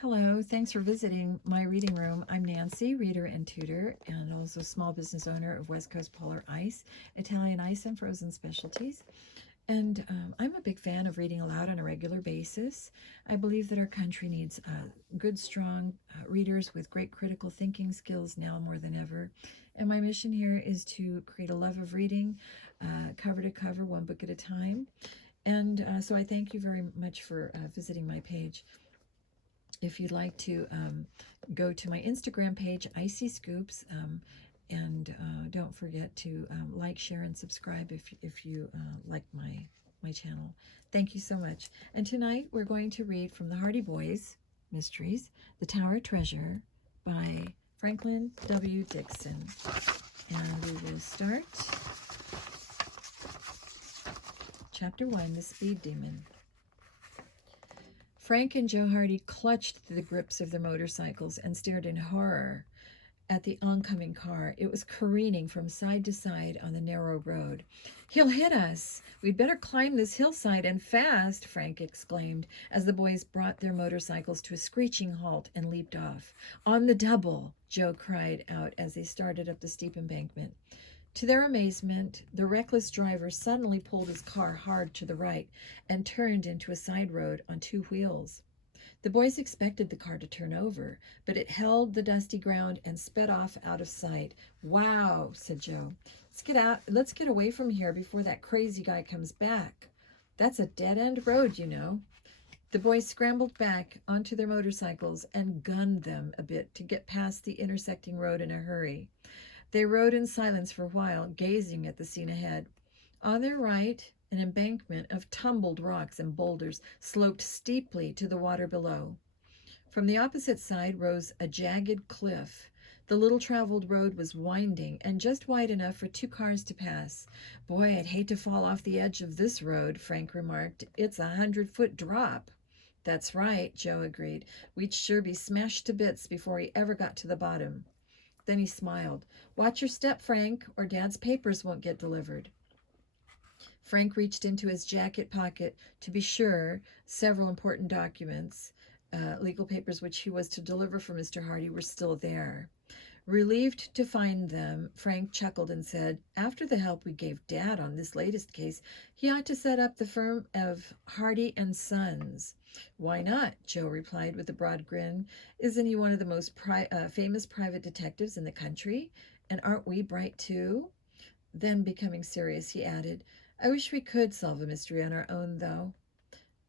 Hello, thanks for visiting my reading room. I'm Nancy, reader and tutor, and also small business owner of West Coast Polar Ice, Italian ice and frozen specialties. And I'm a big fan of reading aloud on a regular basis. I believe that our country needs good, strong readers with great critical thinking skills now more than ever. And my mission here is to create a love of reading, cover to cover, one book at a time. And so I thank you very much for visiting my page. If you'd like to go to my Instagram page, Icy Scoops, and don't forget to like, share, and subscribe if you like my channel. Thank you so much. And tonight we're going to read from the Hardy Boys Mysteries, The Tower Treasure by Franklin W. Dixon. And we will start Chapter 1, The Speed Demon. Frank and Joe Hardy clutched the grips of their motorcycles and stared in horror at the oncoming car. It was careening from side to side on the narrow road. "He'll hit us! We'd better climb this hillside and fast!" Frank exclaimed as the boys brought their motorcycles to a screeching halt and leaped off. "On the double!" Joe cried out as they started up the steep embankment. To their amazement, the reckless driver suddenly pulled his car hard to the right and turned into a side road on two wheels. The boys expected the car to turn over, but it held the dusty ground and sped off out of sight. "Wow," said Joe. Let's get away from here before that crazy guy comes back. That's a dead-end road, you know." The boys scrambled back onto their motorcycles and gunned them a bit to get past the intersecting road in a hurry. They rode in silence for a while, gazing at the scene ahead. On their right, an embankment of tumbled rocks and boulders sloped steeply to the water below. From the opposite side rose a jagged cliff. The little-traveled road was winding and just wide enough for two cars to pass. "Boy, I'd hate to fall off the edge of this road," Frank remarked. "It's 100-foot drop." "That's right," Joe agreed. "We'd sure be smashed to bits before we ever got to the bottom." Then he smiled. "Watch your step, Frank, or Dad's papers won't get delivered." Frank reached into his jacket pocket. To be sure, several important documents, legal papers which he was to deliver for Mr. Hardy, were still there. Relieved to find them, Frank chuckled and said, "After the help we gave Dad on this latest case, he ought to set up the firm of Hardy and Sons." "Why not?" Joe replied with a broad grin. "Isn't he one of the most famous private detectives in the country? And aren't we bright too?" Then, becoming serious, he added, "I wish we could solve a mystery on our own, though."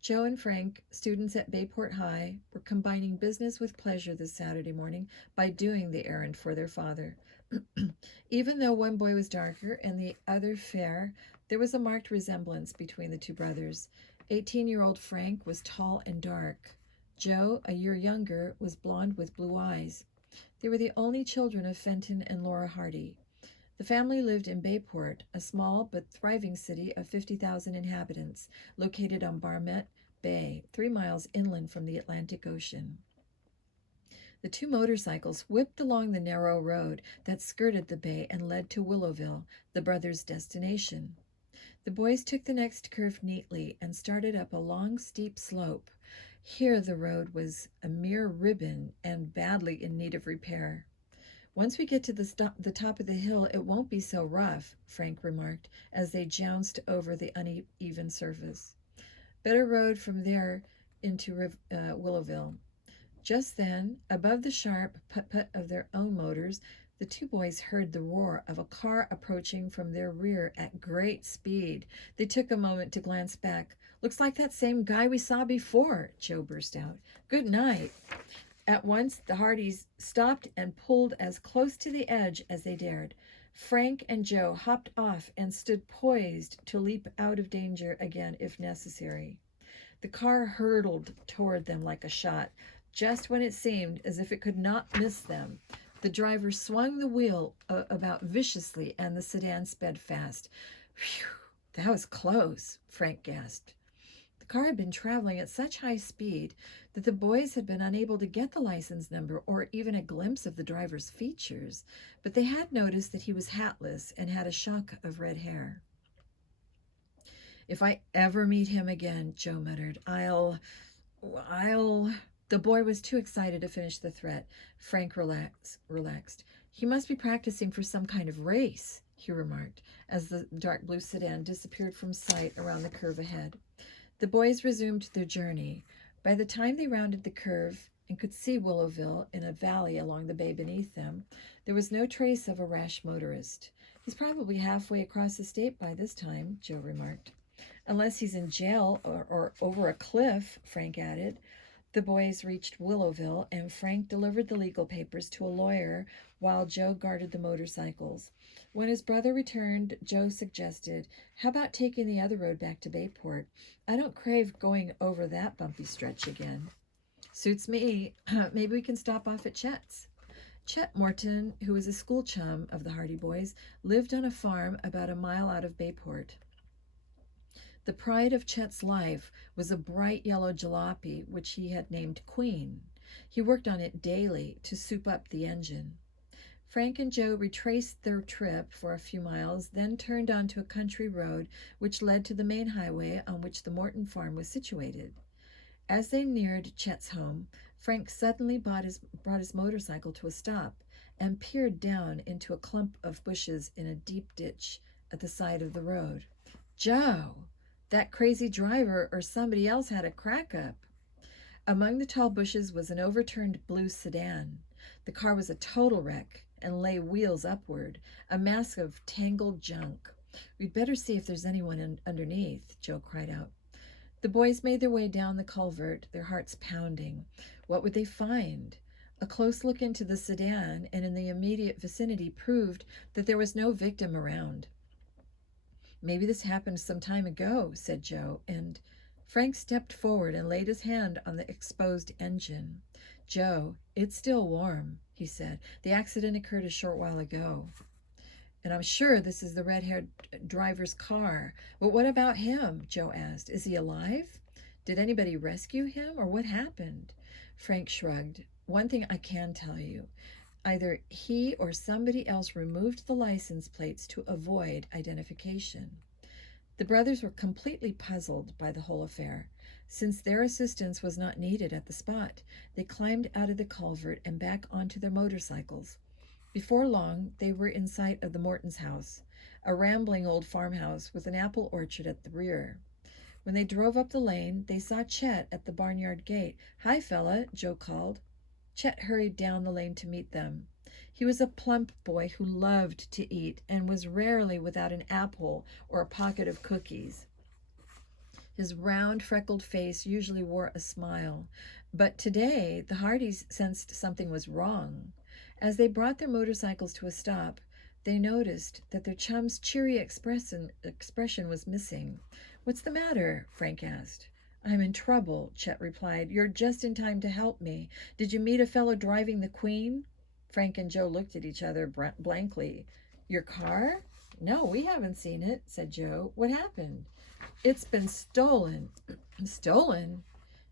Joe and Frank, students at Bayport High, were combining business with pleasure this Saturday morning by doing the errand for their father. Even though one boy was darker and the other fair, there was a marked resemblance between the two brothers. 18-year-old Frank was tall and dark. Joe, a year younger, was blonde with blue eyes. They were the only children of Fenton and Laura Hardy. The family lived in Bayport, a small but thriving city of 50,000 inhabitants, located on Barmet Bay, 3 miles inland from the Atlantic Ocean. The two motorcycles whipped along the narrow road that skirted the bay and led to Willowville, the brothers' destination. The boys took the next curve neatly and started up a long, steep slope. Here the road was a mere ribbon and badly in need of repair. "Once we get to the top of the hill, it won't be so rough," Frank remarked as they jounced over the uneven surface. "Better road from there into Willowville." Just then, above the sharp put-put of their own motors, the two boys heard the roar of a car approaching from their rear at great speed. They took a moment to glance back. "Looks like that same guy we saw before," Joe burst out. "Good night." At once, the Hardys stopped and pulled as close to the edge as they dared. Frank and Joe hopped off and stood poised to leap out of danger again if necessary. The car hurtled toward them like a shot. Just when it seemed as if it could not miss them, the driver swung the wheel about viciously and the sedan sped fast. "Whew, that was close," Frank gasped. The car had been traveling at such high speed that the boys had been unable to get the license number or even a glimpse of the driver's features, but they had noticed that he was hatless and had a shock of red hair. "If I ever meet him again," Joe muttered, I'll... The boy was too excited to finish the threat. Frank relaxed. He must be practicing for some kind of race, he remarked, as the dark blue sedan disappeared from sight around the curve ahead. The boys resumed their journey. By the time they rounded the curve and could see Willowville in a valley along the bay beneath them, there was no trace of a rash motorist. He's probably halfway across the state by this time, Joe remarked. Unless he's in jail or over a cliff, Frank added. The boys reached Willowville, and Frank delivered the legal papers to a lawyer while Joe guarded the motorcycles. When his brother returned, Joe suggested, "How about taking the other road back to Bayport? I don't crave going over that bumpy stretch again." "Suits me. Maybe we can stop off at Chet's." Chet Morton, who was a school chum of the Hardy boys, lived on a farm about a mile out of Bayport. The pride of Chet's life was a bright yellow jalopy, which he had named Queen. He worked on it daily to soup up the engine. Frank and Joe retraced their trip for a few miles, then turned onto a country road which led to the main highway on which the Morton farm was situated. As they neared Chet's home, Frank suddenly brought his motorcycle to a stop and peered down into a clump of bushes in a deep ditch at the side of the road. "Joe, that crazy driver or somebody else had a crack up." Among the tall bushes was an overturned blue sedan. The car was a total wreck and lay wheels upward, a mass of tangled junk. "We'd better see if there's anyone underneath," Joe cried out. The boys made their way down the culvert, their hearts pounding. What would they find? A close look into the sedan and in the immediate vicinity proved that there was no victim around. "Maybe this happened some time ago," said Joe, and Frank stepped forward and laid his hand on the exposed engine. "Joe, it's still warm," he said. "The accident occurred a short while ago. And I'm sure this is the red-haired driver's car. But what about him?" Joe asked. "Is he alive? Did anybody rescue him, or what happened?" Frank shrugged. "One thing I can tell you. Either he or somebody else removed the license plates to avoid identification." The brothers were completely puzzled by the whole affair. Since their assistance was not needed at the spot, they climbed out of the culvert and back onto their motorcycles. Before long, they were in sight of the Morton's house, a rambling old farmhouse with an apple orchard at the rear. When they drove up the lane, they saw Chet at the barnyard gate. "Hi, fella," Joe called. Chet hurried down the lane to meet them. He was a plump boy who loved to eat and was rarely without an apple or a pocket of cookies. His round, freckled face usually wore a smile, but today the Hardys sensed something was wrong. As they brought their motorcycles to a stop, they noticed that their chum's cheery expression was missing. "What's the matter?" Frank asked. "I'm in trouble," Chet replied. "You're just in time to help me. Did you meet a fellow driving the Queen?" Frank and Joe looked at each other blankly. "Your car?" "No, we haven't seen it," said Joe. "What happened?" "It's been stolen." "Stolen?"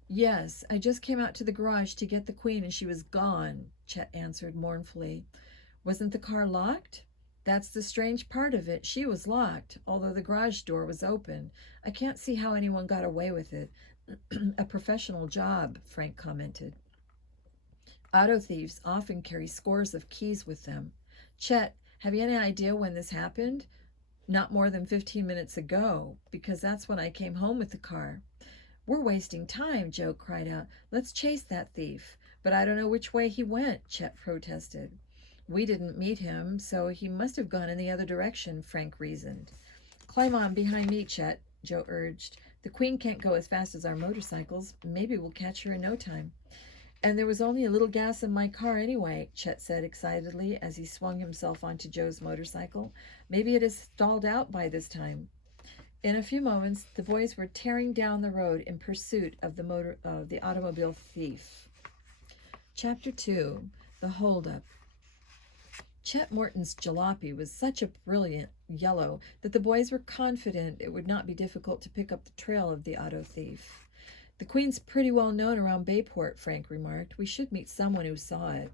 "Yes, I just came out to the garage to get the Queen and she was gone," Chet answered mournfully. "Wasn't the car locked?" "That's the strange part of it. She was locked, although the garage door was open. I can't see how anyone got away with it." "A professional job," Frank commented. "Auto thieves often carry scores of keys with them." "Chet, have you any idea when this happened?" "Not more than 15 minutes ago, because that's when I came home with the car." "We're wasting time," Joe cried out. "Let's chase that thief." "But I don't know which way he went," Chet protested. "We didn't meet him, so he must have gone in the other direction," Frank reasoned. "Climb on behind me, Chet," Joe urged. "The Queen can't go as fast as our motorcycles. Maybe we'll catch her in no time." "And there was only a little gas in my car anyway," Chet said excitedly as he swung himself onto Joe's motorcycle. "Maybe it has stalled out by this time." In a few moments, the boys were tearing down the road in pursuit of the automobile thief. Chapter 2. The Holdup. Chet Morton's jalopy was such a brilliant yellow that the boys were confident it would not be difficult to pick up the trail of the auto thief. "The Queen's pretty well known around Bayport," Frank remarked. "We should meet someone who saw it."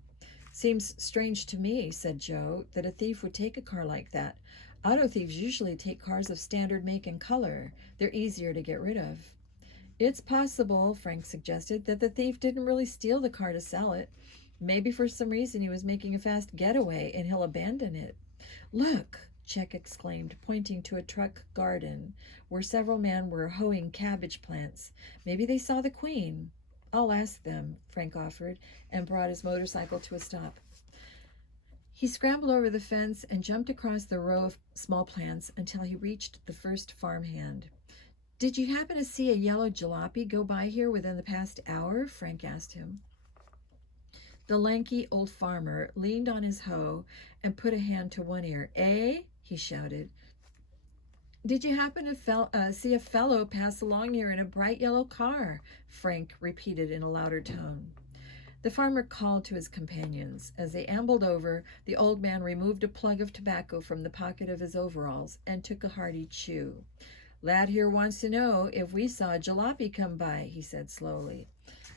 "Seems strange to me," said Joe, "that a thief would take a car like that. Auto thieves usually take cars of standard make and color. They're easier to get rid of." It's possible, Frank suggested, that the thief didn't really steal the car to sell it. Maybe for some reason he was making a fast getaway and he'll abandon it. Look, Chick exclaimed, pointing to a truck garden where several men were hoeing cabbage plants. Maybe they saw the Queen. I'll ask them, Frank offered, and brought his motorcycle to a stop. He scrambled over the fence and jumped across the row of small plants until he reached the first farmhand. Did you happen to see a yellow jalopy go by here within the past hour? Frank asked him. The lanky old farmer leaned on his hoe and put a hand to one ear. Eh? He shouted. Did you happen to see a fellow pass along here in a bright yellow car? Frank repeated in a louder tone. The farmer called to his companions. As they ambled over, the old man removed a plug of tobacco from the pocket of his overalls and took a hearty chew. Lad here wants to know if we saw a jalopy come by, he said slowly.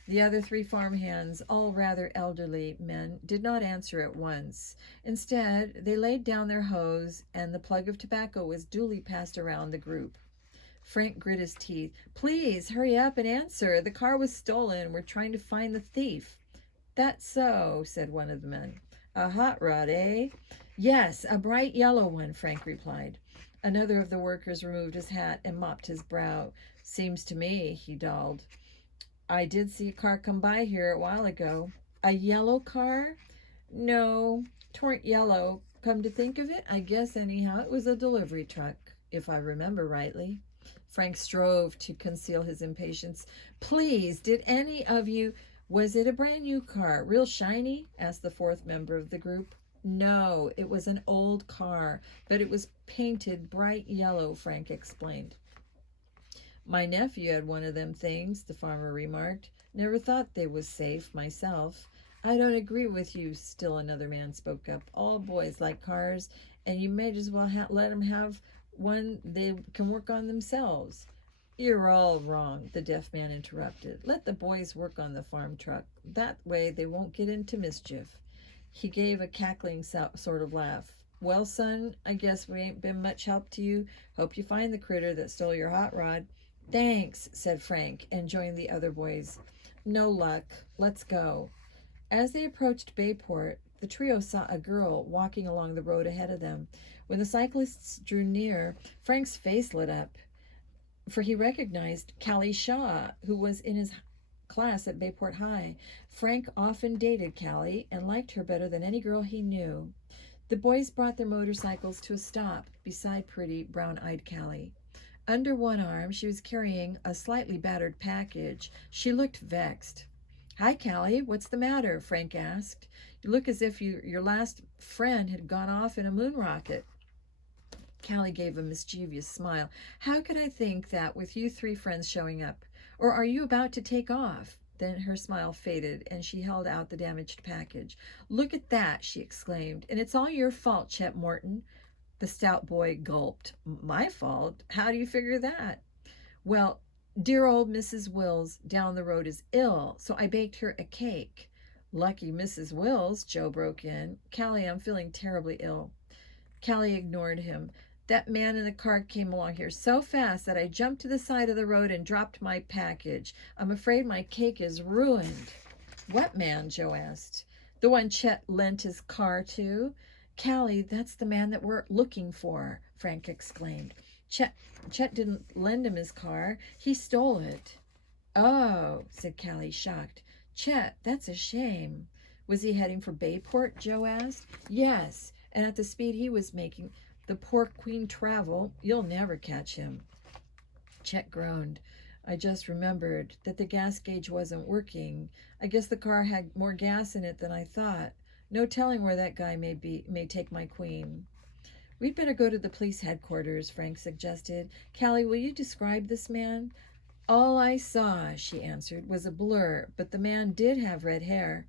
The other three farmhands, all rather elderly men, did not answer at once. Instead, they laid down their hoes, and the plug of tobacco was duly passed around the group. Frank grit his teeth. Please, hurry up and answer. The car was stolen. We're trying to find the thief. That's so, said one of the men. A hot rod, eh? Yes, a bright yellow one, Frank replied. Another of the workers removed his hat and mopped his brow. Seems to me, he drawled. I did see a car come by here a while ago. A yellow car? No, 'tweren't yellow. Come to think of it, I guess anyhow it was a delivery truck, if I remember rightly. Frank strove to conceal his impatience. Please, did any of you... Was it a brand new car, real shiny? Asked the fourth member of the group. No, it was an old car, but it was painted bright yellow, Frank explained. My nephew had one of them things, the farmer remarked. Never thought they was safe, myself. I don't agree with you, still another man spoke up. All boys like cars, and you may as well let them have one they can work on themselves. You're all wrong, the deaf man interrupted. Let the boys work on the farm truck. That way they won't get into mischief. He gave a cackling sort of laugh. Well, son, I guess we ain't been much help to you. Hope you find the critter that stole your hot rod. Thanks, said Frank, and joined the other boys. No luck. Let's go. As they approached Bayport, the trio saw a girl walking along the road ahead of them. When the cyclists drew near, Frank's face lit up, for he recognized Callie Shaw, who was in his class at Bayport High. Frank often dated Callie and liked her better than any girl he knew. The boys brought their motorcycles to a stop beside pretty, brown-eyed Callie. Under one arm, she was carrying a slightly battered package. She looked vexed. Hi, Callie. What's the matter? Frank asked. You look as if your last friend had gone off in a moon rocket. Callie gave a mischievous smile. How could I think that with you three friends showing up? Or are you about to take off? Then her smile faded, and she held out the damaged package. Look at that, she exclaimed. And it's all your fault, Chet Morton. The stout boy gulped. My fault? How do you figure that? Well, dear old Mrs. Wills down the road is ill, so I baked her a cake. Lucky Mrs. Wills, Joe broke in. Callie, I'm feeling terribly ill. Callie ignored him. That man in the car came along here so fast that I jumped to the side of the road and dropped my package. I'm afraid my cake is ruined. What man? Joe asked. The one Chet lent his car to. Callie, that's the man that we're looking for, Frank exclaimed. Chet didn't lend him his car. He stole it. Oh, said Callie, shocked. Chet, that's a shame. Was he heading for Bayport? Joe asked. Yes, and at the speed he was making the poor Queen travel, you'll never catch him. Chet groaned. I just remembered that the gas gauge wasn't working. I guess the car had more gas in it than I thought. No telling where that guy may take my Queen. We'd better go to the police headquarters, Frank suggested. Callie, will you describe this man? All I saw, she answered, was a blur, but the man did have red hair.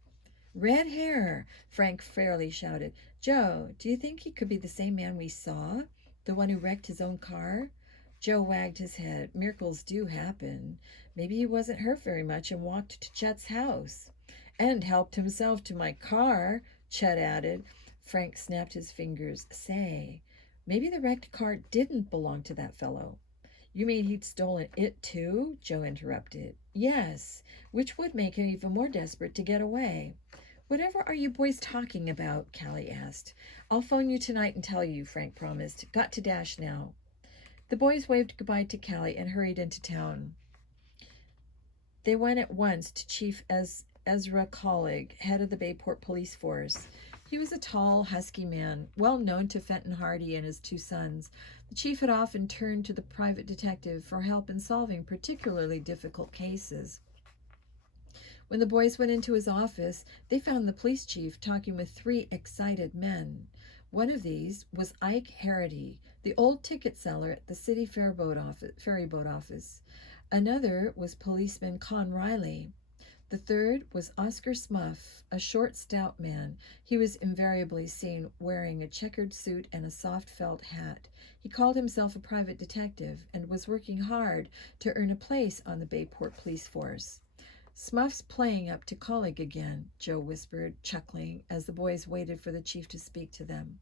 Red hair, Frank fairly shouted. Joe, do you think he could be the same man we saw? The one who wrecked his own car? Joe wagged his head. Miracles do happen. Maybe he wasn't hurt very much and walked to Chet's house. And helped himself to my car, Chet added. Frank snapped his fingers. Say, maybe the wrecked car didn't belong to that fellow. You mean he'd stolen it too? Joe interrupted. Yes, which would make him even more desperate to get away. Whatever are you boys talking about? Callie asked. I'll phone you tonight and tell you, Frank promised. Got to dash now. The boys waved goodbye to Callie and hurried into town. They went at once to Chief Ezra Collig, head of the Bayport Police Force. He was a tall, husky man, well known to Fenton Hardy and his two sons. The chief had often turned to the private detective for help in solving particularly difficult cases. When the boys went into his office, they found the police chief talking with three excited men. One of these was Ike Harity, the old ticket seller at the city ferryboat office. Another was policeman Con Riley. The third was Oscar Smuff, a short, stout man. He was invariably seen wearing a checkered suit and a soft felt hat. He called himself a private detective and was working hard to earn a place on the Bayport police force. Smuff's playing up to Collig again, Joe whispered, chuckling, as the boys waited for the chief to speak to them.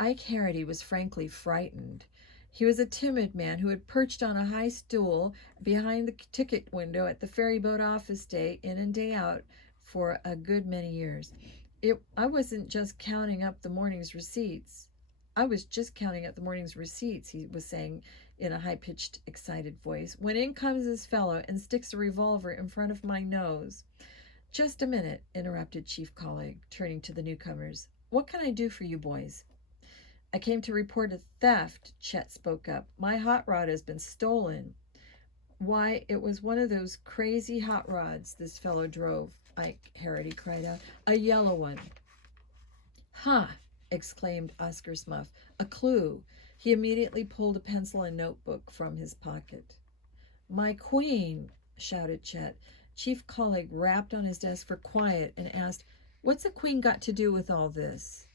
Ike Harity was frankly frightened. He was a timid man who had perched on a high stool behind the ticket window at the ferryboat office day in and day out for a good many years. I wasn't just counting up the morning's receipts. I was just counting up the morning's receipts, he was saying in a high-pitched, excited voice, when in comes this fellow and sticks a revolver in front of my nose. Just a minute, interrupted Chief Collig, turning to the newcomers. What can I do for you boys? I came to report a theft, Chet spoke up. My hot rod has been stolen. Why, it was one of those crazy hot rods this fellow drove, Ike Harity cried out. A yellow one. Huh, exclaimed Oscar Smuff. A clue. He immediately pulled a pencil and notebook from his pocket. My queen, shouted Chet. Chief Collig rapped on his desk for quiet and asked, What's a queen got to do with all this?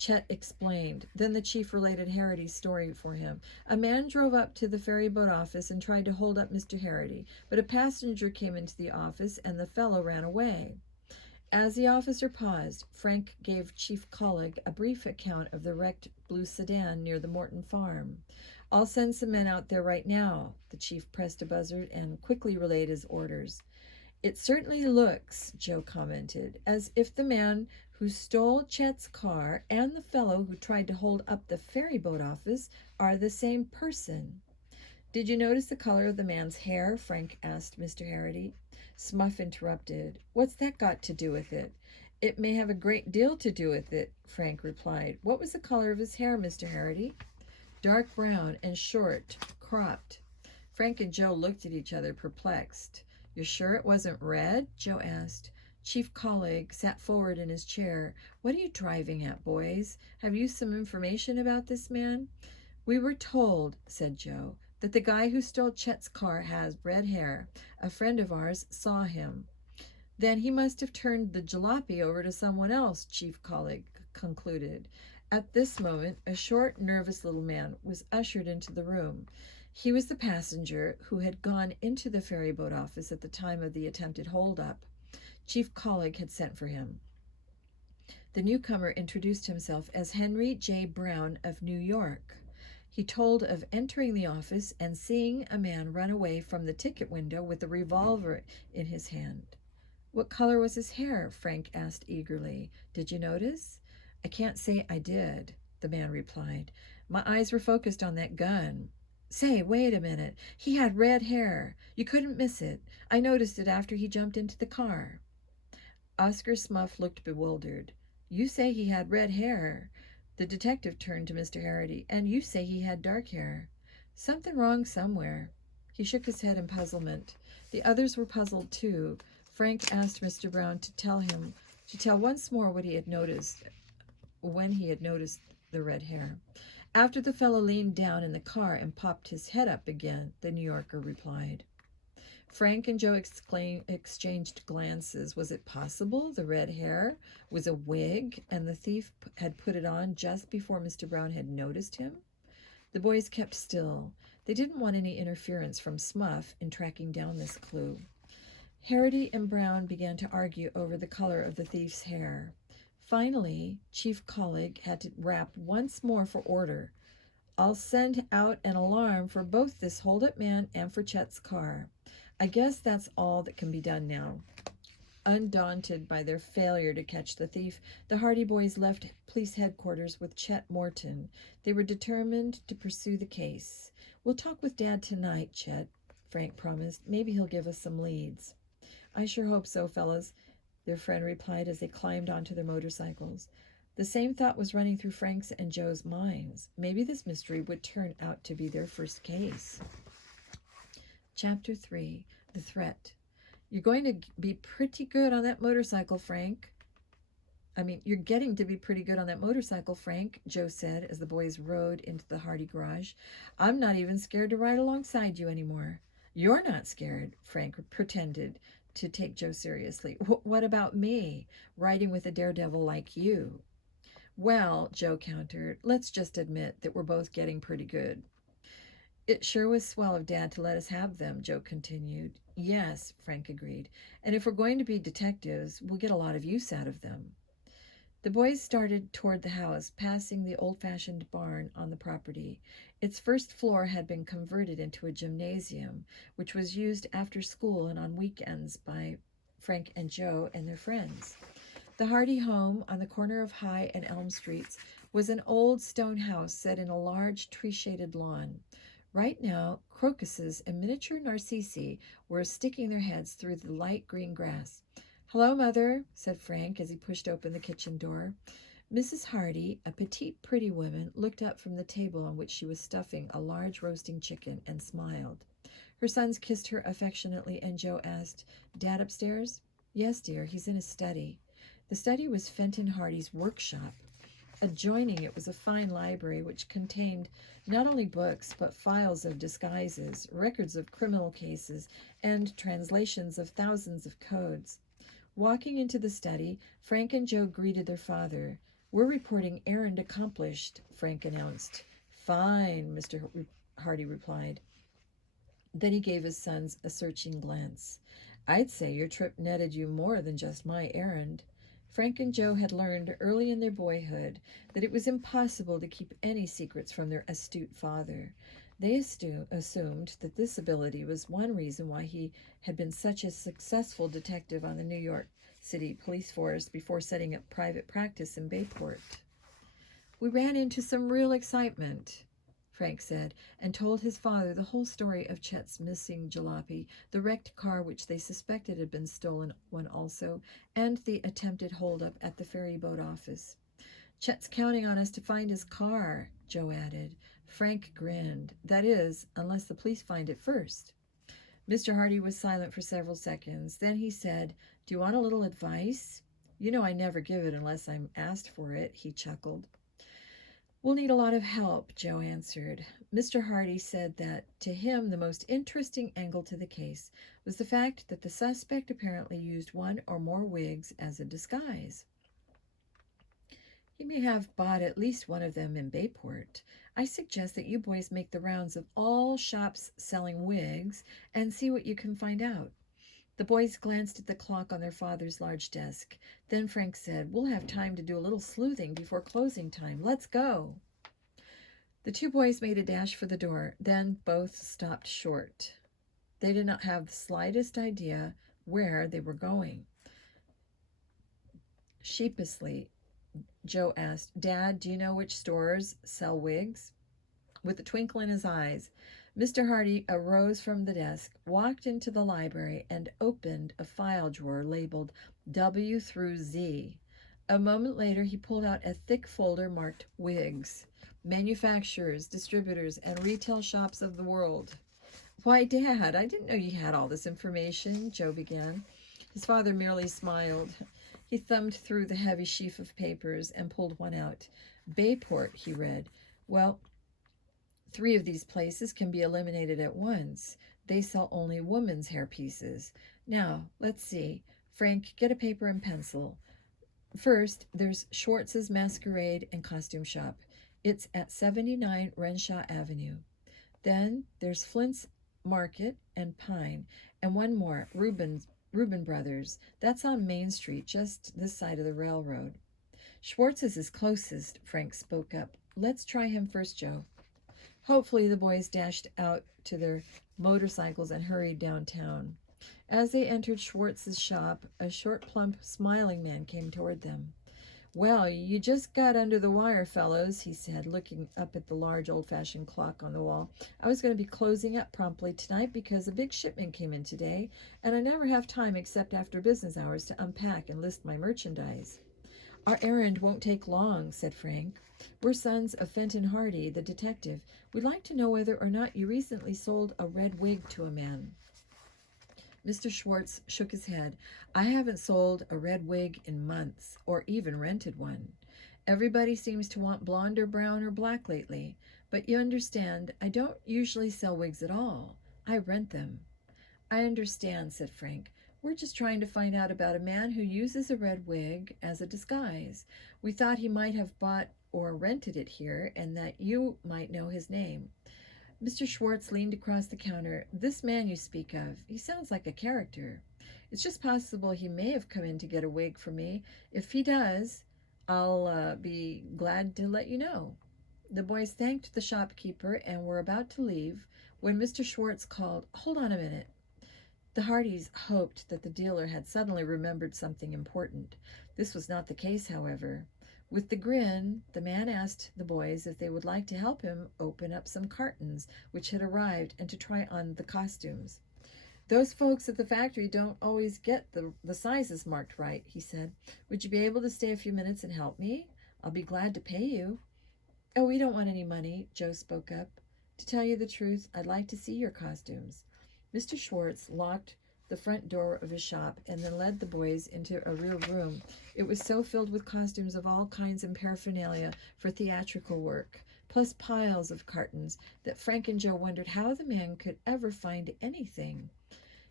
Chet explained. Then the chief related Harity's story for him. A man drove up to the ferryboat office and tried to hold up Mr. Harity, but a passenger came into the office and the fellow ran away. As the officer paused, Frank gave Chief Collig a brief account of the wrecked blue sedan near the Morton farm. I'll send some men out there right now. The chief pressed a buzzer and quickly relayed his orders. It certainly looks, Joe commented, as if the man who stole Chet's car and the fellow who tried to hold up the ferryboat office are the same person. Did you notice the color of the man's hair? Frank asked Mr. Harity. Smuff interrupted. What's that got to do with it? It may have a great deal to do with it, Frank replied. What was the color of his hair, Mr. Harity? Dark brown and short, cropped. Frank and Joe looked at each other, perplexed. You're sure it wasn't red? Joe asked. Chief Collig sat forward in his chair. What are you driving at, boys? Have you some information about this man? We were told, said Joe, that the guy who stole Chet's car has red hair. A friend of ours saw him. Then he must have turned the jalopy over to someone else, Chief Collig concluded. At this moment, a short, nervous little man was ushered into the room. He was the passenger who had gone into the ferryboat office at the time of the attempted holdup. Chief Collig had sent for him. The newcomer introduced himself as Henry J. Brown of New York. He told of entering the office and seeing a man run away from the ticket window with a revolver in his hand. What color was his hair? Frank asked eagerly. Did you notice? I can't say I did, the man replied. My eyes were focused on that gun. Say, wait a minute. He had red hair. You couldn't miss it. I noticed it after he jumped into the car. Oscar Smuff looked bewildered. You say he had red hair. The detective turned to Mr. Harity. And you say he had dark hair. Something wrong somewhere. He shook his head in puzzlement. The others were puzzled too. Frank asked Mr. Brown to tell once more what he had noticed when he had noticed the red hair. After the fellow leaned down in the car and popped his head up again, the New Yorker replied. Frank and Joe exchanged glances. Was it possible the red hair was a wig and the thief had put it on just before Mr. Brown had noticed him? The boys kept still. They didn't want any interference from Smuff in tracking down this clue. Harity and Brown began to argue over the color of the thief's hair. Finally, Chief Collig had to rap once more for order. I'll send out an alarm for both this holdup man and for Chet's car. I guess that's all that can be done now." Undaunted by their failure to catch the thief, the Hardy boys left police headquarters with Chet Morton. They were determined to pursue the case. "We'll talk with Dad tonight, Chet," Frank promised. "Maybe he'll give us some leads." "I sure hope so, fellas," their friend replied as they climbed onto their motorcycles. The same thought was running through Frank's and Joe's minds. Maybe this mystery would turn out to be their first case. Chapter 3. The Threat. "You're going to be pretty good on that motorcycle, Frank." You're getting to be pretty good on that motorcycle, Frank," Joe said as the boys rode into the Hardy garage. "I'm not even scared to ride alongside you anymore." "You're not scared," Frank pretended to take Joe seriously. "What about me, riding with a daredevil like you?" "Well," Joe countered, "let's just admit that we're both getting pretty good." "It sure was swell of Dad to let us have them," Joe continued. "Yes," Frank agreed. "And if we're going to be detectives, we'll get a lot of use out of them." The boys started toward the house, passing the old-fashioned barn on the property. Its first floor had been converted into a gymnasium, which was used after school and on weekends by Frank and Joe and their friends. The Hardy home on the corner of High and Elm Streets was an old stone house set in a large tree-shaded lawn. Right now, crocuses and miniature narcissi were sticking their heads through the light green grass. "Hello, Mother," said Frank as he pushed open the kitchen door. Mrs. Hardy, a petite, pretty woman, looked up from the table on which she was stuffing a large roasting chicken and smiled. Her sons kissed her affectionately, and Joe asked, "Dad upstairs?" "Yes, dear, he's in his study." The study was Fenton Hardy's workshop. Adjoining it was a fine library which contained not only books but files of disguises, records of criminal cases, and translations of thousands of codes. Walking into the study, Frank and Joe greeted their father. "We're reporting errand accomplished," Frank announced. "Fine," Mr. Hardy replied. Then he gave his sons a searching glance. "I'd say your trip netted you more than just my errand." Frank and Joe had learned early in their boyhood that it was impossible to keep any secrets from their astute father. They assumed that this ability was one reason why he had been such a successful detective on the New York City police force before setting up private practice in Bayport. "We ran into some real excitement," Frank said, and told his father the whole story of Chet's missing jalopy, the wrecked car which they suspected had been stolen one also, and the attempted holdup at the ferry boat office. "Chet's counting on us to find his car," Joe added. Frank grinned. "That is, unless the police find it first." Mr. Hardy was silent for several seconds. Then he said, "Do you want a little advice?" "You know I never give it unless I'm asked for it," he chuckled. "We'll need a lot of help," Joe answered. Mr. Hardy said that, to him, the most interesting angle to the case was the fact that the suspect apparently used one or more wigs as a disguise. "He may have bought at least one of them in Bayport. I suggest that you boys make the rounds of all shops selling wigs and see what you can find out." The boys glanced at the clock on their father's large desk. Then Frank said, "We'll have time to do a little sleuthing before closing time. Let's go." The two boys made a dash for the door. Then both stopped short. They did not have the slightest idea where they were going. Sheepishly, Joe asked, "Dad, do you know which stores sell wigs?" With a twinkle in his eyes, Mr. Hardy arose from the desk, walked into the library, and opened a file drawer labeled W through Z. A moment later, he pulled out a thick folder marked Wigs, Manufacturers, Distributors, and Retail Shops of the World. "Why, Dad, I didn't know you had all this information," Joe began. His father merely smiled. He thumbed through the heavy sheaf of papers and pulled one out. "Bayport," he read. "Well, 3 of these places can be eliminated at once. They sell only women's hair pieces. Now, let's see. Frank, get a paper and pencil. First, there's Schwartz's Masquerade and Costume Shop. It's at 79 Renshaw Avenue. Then there's Flint's Market and Pine, and one more, Reuben Brothers. That's on Main Street, just this side of the railroad." "Schwartz's is closest," Frank spoke up. "Let's try him first, Joe." Hopefully, the boys dashed out to their motorcycles and hurried downtown. As they entered Schwartz's shop, a short, plump, smiling man came toward them. "Well, you just got under the wire, fellows," he said, looking up at the large old-fashioned clock on the wall. "I was going to be closing up promptly tonight because a big shipment came in today, and I never have time except after business hours to unpack and list my merchandise." "Our errand won't take long," said Frank. "We're sons of Fenton Hardy, the detective. We'd like to know whether or not you recently sold a red wig to a man." Mr. Schwartz shook his head. "I haven't sold a red wig in months, or even rented one. Everybody seems to want blonde or brown or black lately. But you understand, I don't usually sell wigs at all. I rent them." "I understand," said Frank. "We're just trying to find out about a man who uses a red wig as a disguise. We thought he might have bought or rented it here, and that you might know his name." Mr. Schwartz leaned across the counter. "This man you speak of, he sounds like a character. It's just possible he may have come in to get a wig for me. If he does, I'll be glad to let you know." The boys thanked the shopkeeper and were about to leave when Mr. Schwartz called, "Hold on a minute." The Hardys hoped that the dealer had suddenly remembered something important. This was not the case, however. With the grin, the man asked the boys if they would like to help him open up some cartons which had arrived and to try on the costumes. "Those folks at the factory don't always get the sizes marked right," he said. "Would you be able to stay a few minutes and help me? I'll be glad to pay you." "Oh, we don't want any money," Joe spoke up. "To tell you the truth, I'd like to see your costumes." Mr. Schwartz locked the front door of his shop and then led the boys into a rear room. It was so filled with costumes of all kinds and paraphernalia for theatrical work, plus piles of cartons, that Frank and Joe wondered how the man could ever find anything.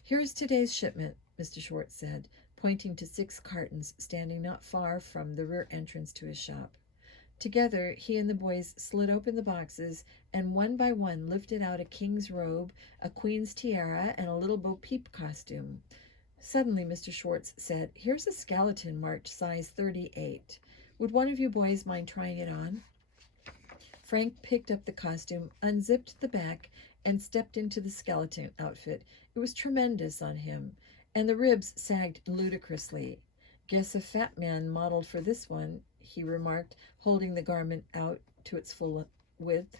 "Here's today's shipment," Mr. Schwartz said, pointing to 6 cartons standing not far from the rear entrance to his shop. Together, he and the boys slid open the boxes and one by one lifted out a king's robe, a queen's tiara, and a little Bo Peep costume. Suddenly, Mr. Schwartz said, "Here's a skeleton marked size 38. Would one of you boys mind trying it on?" Frank picked up the costume, unzipped the back, and stepped into the skeleton outfit. It was tremendous on him, and the ribs sagged ludicrously. "Guess a fat man modeled for this one," he remarked, holding the garment out to its full width.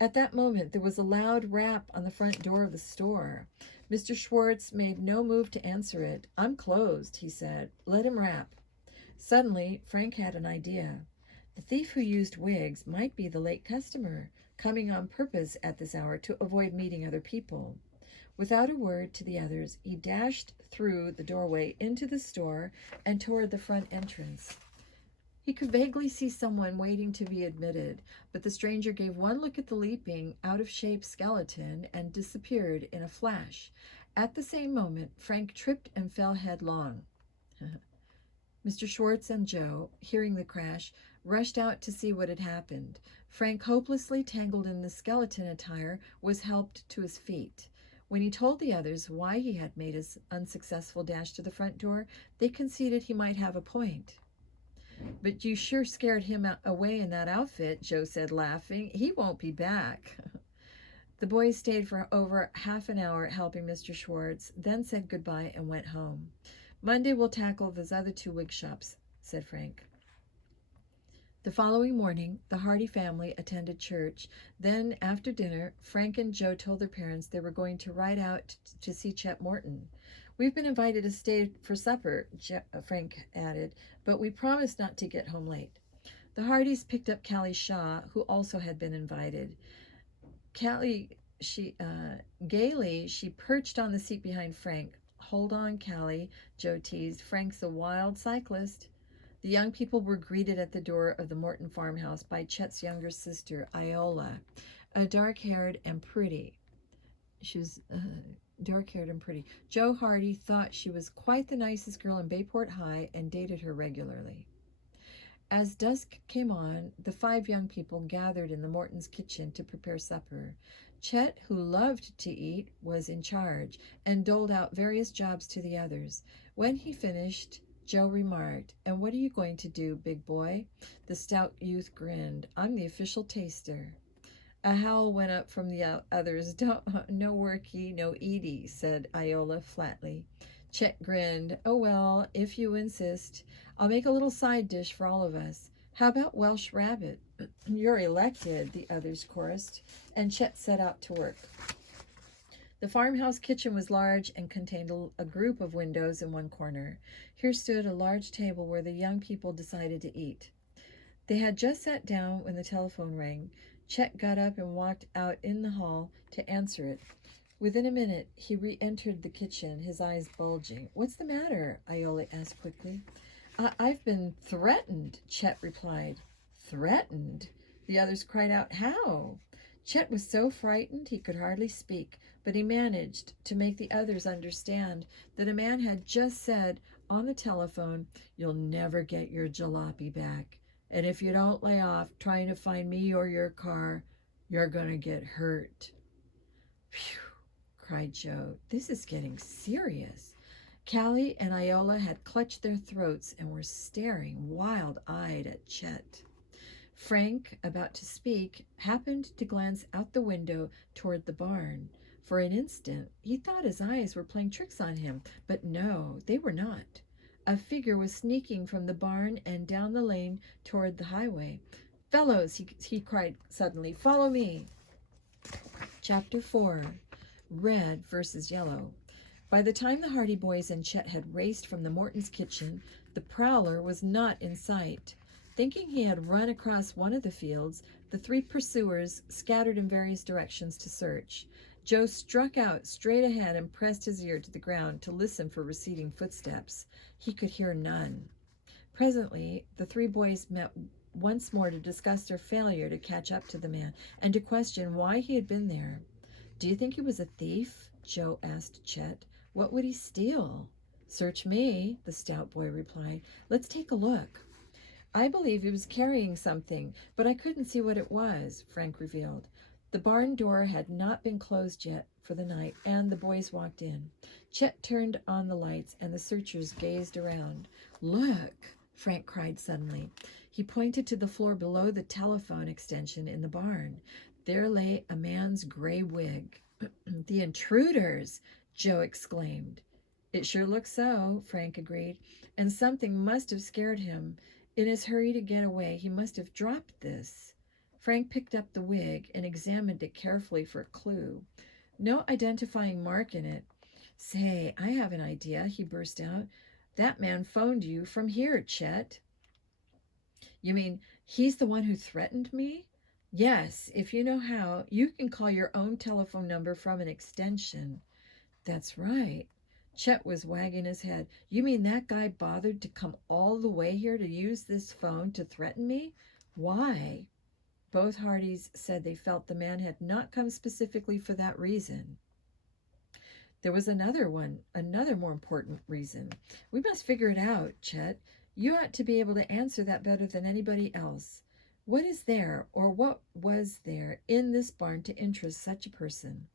At that moment, there was a loud rap on the front door of the store. Mr. Schwartz made no move to answer it. "I'm closed," he said. "Let him rap." Suddenly, Frank had an idea. The thief who used wigs might be the late customer, coming on purpose at this hour to avoid meeting other people. Without a word to the others, he dashed through the doorway into the store and toward the front entrance. He could vaguely see someone waiting to be admitted, but the stranger gave one look at the leaping, out-of-shape skeleton and disappeared in a flash. At the same moment, Frank tripped and fell headlong. Mr. Schwartz and Joe, hearing the crash, rushed out to see what had happened. Frank, hopelessly tangled in the skeleton attire, was helped to his feet. When he told the others why he had made his unsuccessful dash to the front door, they conceded he might have a point. "But you sure scared him away in that outfit," Joe said, laughing. "He won't be back." The boys stayed for over half an hour helping Mr. Schwartz, then said goodbye and went home. "Monday we'll tackle those other 2 wig shops," said Frank. The following morning, the Hardy family attended church. Then, after dinner, Frank and Joe told their parents they were going to ride out to see Chet Morton. "We've been invited to stay for supper," Frank added, "but we promised not to get home late." The Hardys picked up Callie Shaw, who also had been invited. Gaily, she perched on the seat behind Frank. "Hold on, Callie," Joe teased. "Frank's a wild cyclist." The young people were greeted at the door of the Morton farmhouse by Chet's younger sister, Iola, a dark-haired and pretty. She was dark-haired and pretty. Joe Hardy thought she was quite the nicest girl in Bayport High and dated her regularly. As dusk came on, the 5 young people gathered in the Mortons' kitchen to prepare supper. Chet, who loved to eat, was in charge and doled out various jobs to the others. When he finished, Joe remarked, "And what are you going to do, big boy?" The stout youth grinned. "I'm the official taster." A howl went up from the others. No worky, no Edie, said Iola flatly. Chet grinned. Oh, well, if you insist. I'll make a little side dish for all of us. How about Welsh rabbit? You're elected, the others chorused, and Chet set out to work. The farmhouse kitchen was large and contained a group of windows in one corner. Here stood a large table where the young people decided to eat. They had just sat down when the telephone rang. Chet got up and walked out in the hall to answer it. Within a minute, he re-entered the kitchen, his eyes bulging. What's the matter? Iola asked quickly. I've been threatened, Chet replied. Threatened? The others cried out. How? Chet was so frightened he could hardly speak, but he managed to make the others understand that a man had just said on the telephone, "You'll never get your jalopy back. And if you don't lay off trying to find me or your car, you're going to get hurt." Phew, cried Joe. This is getting serious. Callie and Iola had clutched their throats and were staring wild-eyed at Chet. Frank, about to speak, happened to glance out the window toward the barn. For an instant, he thought his eyes were playing tricks on him, but no, they were not. A figure was sneaking from the barn and down the lane toward the highway. Fellows, he cried suddenly, follow me. Chapter 4, Red versus Yellow. By the time the Hardy Boys and Chet had raced from the Mortons' kitchen, the prowler was not in sight. Thinking he had run across one of the fields, the three pursuers scattered in various directions to search. Joe struck out straight ahead and pressed his ear to the ground to listen for receding footsteps. He could hear none. Presently, the three boys met once more to discuss their failure to catch up to the man and to question why he had been there. Do you think he was a thief? Joe asked Chet. What would he steal? Search me, the stout boy replied. Let's take a look. I believe he was carrying something, but I couldn't see what it was, Frank revealed. The barn door had not been closed yet for the night, and the boys walked in. Chet turned on the lights, and the searchers gazed around. Look, Frank cried suddenly. He pointed to the floor below the telephone extension in the barn. There lay a man's gray wig. The intruders, Joe exclaimed. It sure looks so, Frank agreed, and something must have scared him. In his hurry to get away, he must have dropped this. Frank picked up the wig and examined it carefully for a clue. No identifying mark in it. Say, I have an idea, he burst out. That man phoned you from here, Chet. You mean he's the one who threatened me? Yes, if you know how, you can call your own telephone number from an extension. That's right. Chet was wagging his head. You mean that guy bothered to come all the way here to use this phone to threaten me? Why? Both Hardys said they felt the man had not come specifically for that reason. There was another more important reason. We must figure it out, Chet. You ought to be able to answer that better than anybody else. What is there, or what was there, in this barn to interest such a person?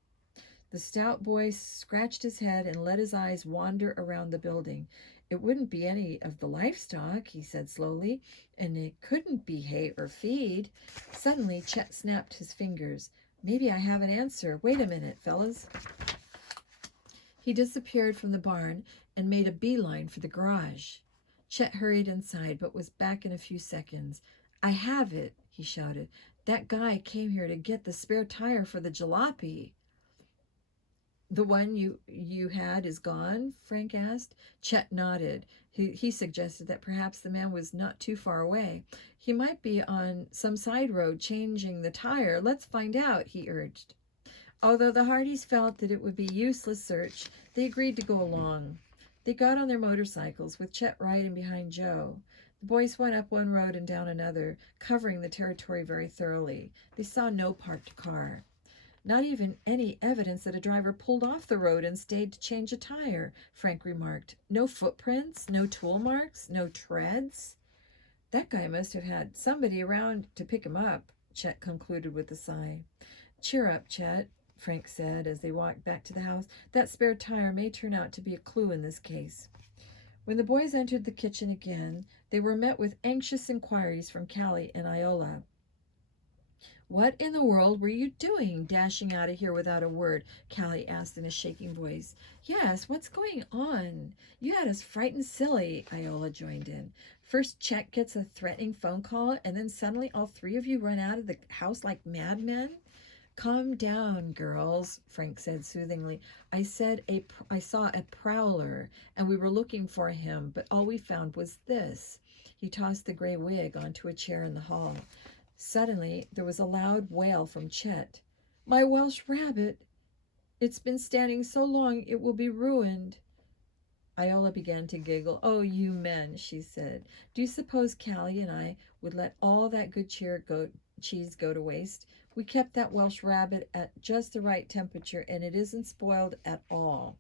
The stout boy scratched his head and let his eyes wander around the building. It wouldn't be any of the livestock, he said slowly, and it couldn't be hay or feed. Suddenly, Chet snapped his fingers. Maybe I have an answer. Wait a minute, fellas. He disappeared from the barn and made a beeline for the garage. Chet hurried inside, but was back in a few seconds. I have it, he shouted. That guy came here to get the spare tire for the jalopy. The one you had is gone? Frank asked. Chet nodded. He suggested that perhaps the man was not too far away. He might be on some side road changing the tire. Let's find out, he urged. Although the Hardys felt that it would be useless search, they agreed to go along. They got on their motorcycles, with Chet riding behind Joe. The boys went up one road and down another, covering the territory very thoroughly. They saw no parked car. Not even any evidence that a driver pulled off the road and stayed to change a tire, Frank remarked. No footprints, no tool marks, no treads. That guy must have had somebody around to pick him up, Chet concluded with a sigh. Cheer up, Chet, Frank said as they walked back to the house. That spare tire may turn out to be a clue in this case. When the boys entered the kitchen again, they were met with anxious inquiries from Callie and Iola. What in the world were you doing, dashing out of here without a word? Callie asked in a shaking voice. Yes, what's going on? You had us frightened silly, Iola joined in. First Chet gets a threatening phone call, and then suddenly all three of you run out of the house like madmen? Calm down, girls, Frank said soothingly. I saw a prowler, and we were looking for him, but all we found was this. He tossed the gray wig onto a chair in the hall. Suddenly, there was a loud wail from Chet. My Welsh rabbit! It's been standing so long it will be ruined. Iola began to giggle. Oh, you men, she said. Do you suppose Callie and I would let all that good cheese go to waste? We kept that Welsh rabbit at just the right temperature, and it isn't spoiled at all.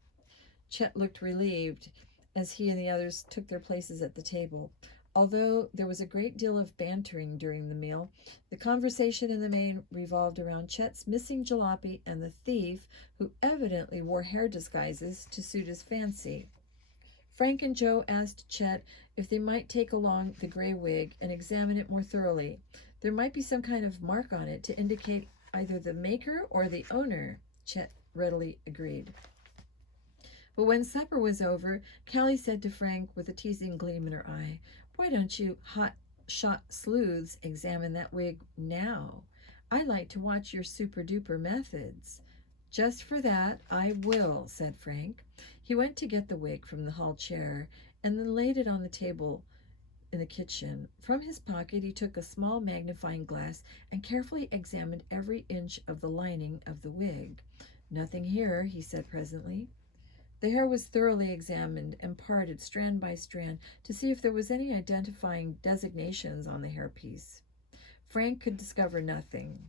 Chet looked relieved as he and the others took their places at the table. Although there was a great deal of bantering during the meal, the conversation in the main revolved around Chet's missing jalopy and the thief, who evidently wore hair disguises to suit his fancy. Frank and Joe asked Chet if they might take along the gray wig and examine it more thoroughly. There might be some kind of mark on it to indicate either the maker or the owner. Chet readily agreed. But when supper was over, Callie said to Frank with a teasing gleam in her eye, Why don't you hot-shot sleuths examine that wig now? I like to watch your super-duper methods. Just for that, I will, said Frank. He went to get the wig from the hall chair and then laid it on the table in the kitchen. From his pocket he took a small magnifying glass and carefully examined every inch of the lining of the wig. Nothing here, he said presently. The hair was thoroughly examined and parted strand by strand to see if there was any identifying designations on the hairpiece. Frank could discover nothing.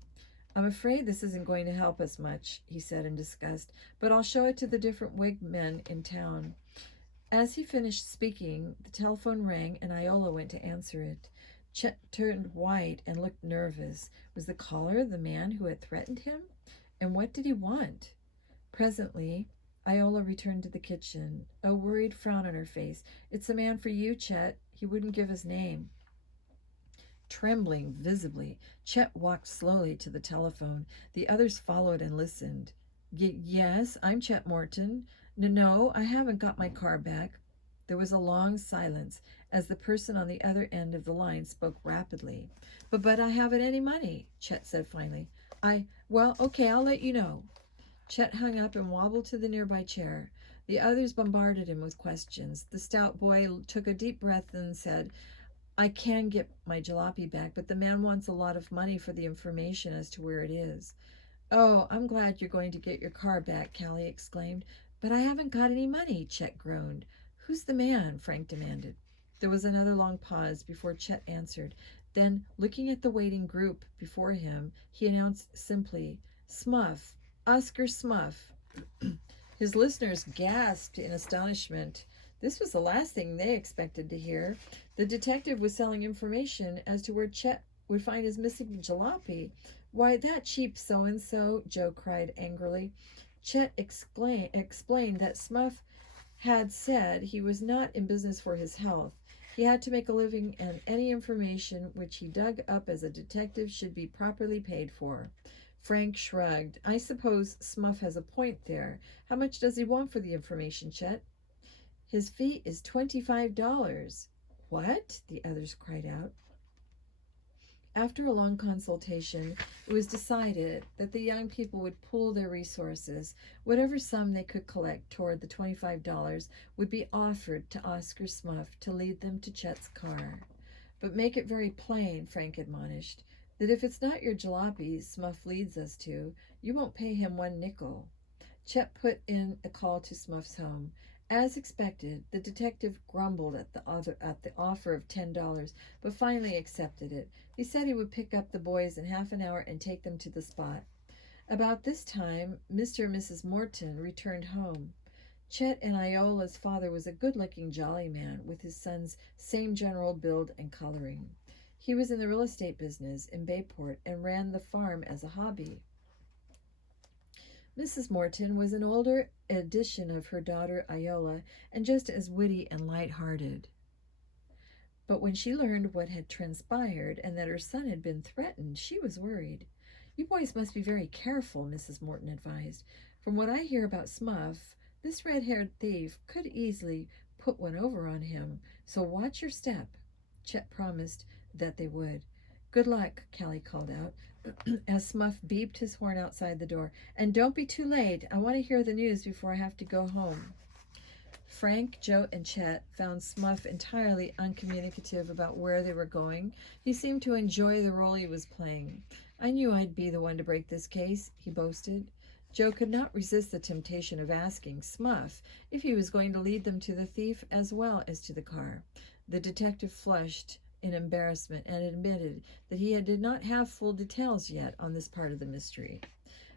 I'm afraid this isn't going to help us much, he said in disgust, but I'll show it to the different wig men in town. As he finished speaking, the telephone rang and Iola went to answer it. Chet turned white and looked nervous. Was the caller the man who had threatened him? And what did he want? Presently, Iola returned to the kitchen, a worried frown on her face. It's the man for you, Chet. He wouldn't give his name. Trembling visibly, Chet walked slowly to the telephone. The others followed and listened. Yes, I'm Chet Morton. No, I haven't got my car back. There was a long silence as the person on the other end of the line spoke rapidly. But I haven't any money, Chet said finally. Well, okay, I'll let you know. Chet hung up and wobbled to the nearby chair. The others bombarded him with questions. The stout boy took a deep breath and said, I can get my jalopy back, but the man wants a lot of money for the information as to where it is. Oh, I'm glad you're going to get your car back, Callie exclaimed. But I haven't got any money, Chet groaned. Who's the man? Frank demanded. There was another long pause before Chet answered. Then, looking at the waiting group before him, he announced simply, Smuff, Oscar Smuff. His listeners gasped in astonishment. This was the last thing they expected to hear. The detective was selling information as to where Chet would find his missing jalopy. Why, that cheap so-and-so, Joe cried angrily. Chet explained that Smuff had said he was not in business for his health. He had to make a living, and any information which he dug up as a detective should be properly paid for. Frank shrugged. I suppose Smuff has a point there. How much does he want for the information, Chet? His fee is $25. What? The others cried out. After a long consultation, it was decided that the young people would pool their resources. Whatever sum they could collect toward the $25 would be offered to Oscar Smuff to lead them to Chet's car. But make it very plain, Frank admonished, that if it's not your jalopy Smuff leads us to, you won't pay him one nickel. Chet put in a call to Smuff's home. As expected, the detective grumbled at the offer of $10, but finally accepted it. He said he would pick up the boys in half an hour and take them to the spot. About this time, Mr. and Mrs. Morton returned home. Chet and Iola's father was a good-looking, jolly man with his son's same general build and coloring. He was in the real estate business in Bayport and ran the farm as a hobby. Mrs. Morton was an older edition of her daughter Iola and just as witty and light-hearted. But when she learned what had transpired and that her son had been threatened, she was worried. You boys must be very careful, Mrs. Morton advised. From what I hear about Smuff, this red-haired thief could easily put one over on him, so watch your step. Chet promised that they would. Good luck, Callie called out, as Smuff beeped his horn outside the door. And don't be too late. I want to hear the news before I have to go home. Frank, Joe, and Chet found Smuff entirely uncommunicative about where they were going. He seemed to enjoy the role he was playing. I knew I'd be the one to break this case, he boasted. Joe could not resist the temptation of asking Smuff if he was going to lead them to the thief as well as to the car. The detective flushed in embarrassment and admitted that he did not have full details yet on this part of the mystery.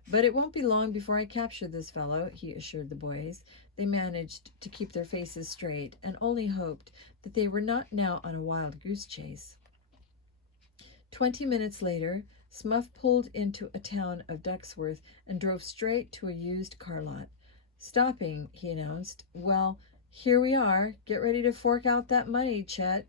But it won't be long before I capture this fellow, he assured the boys. They managed to keep their faces straight and only hoped that they were not now on a wild goose chase. 20 minutes later, Smuff pulled into a town of Ducksworth and drove straight to a used car lot. Stopping, he announced, "Well, here we are. Get ready to fork out that money, Chet."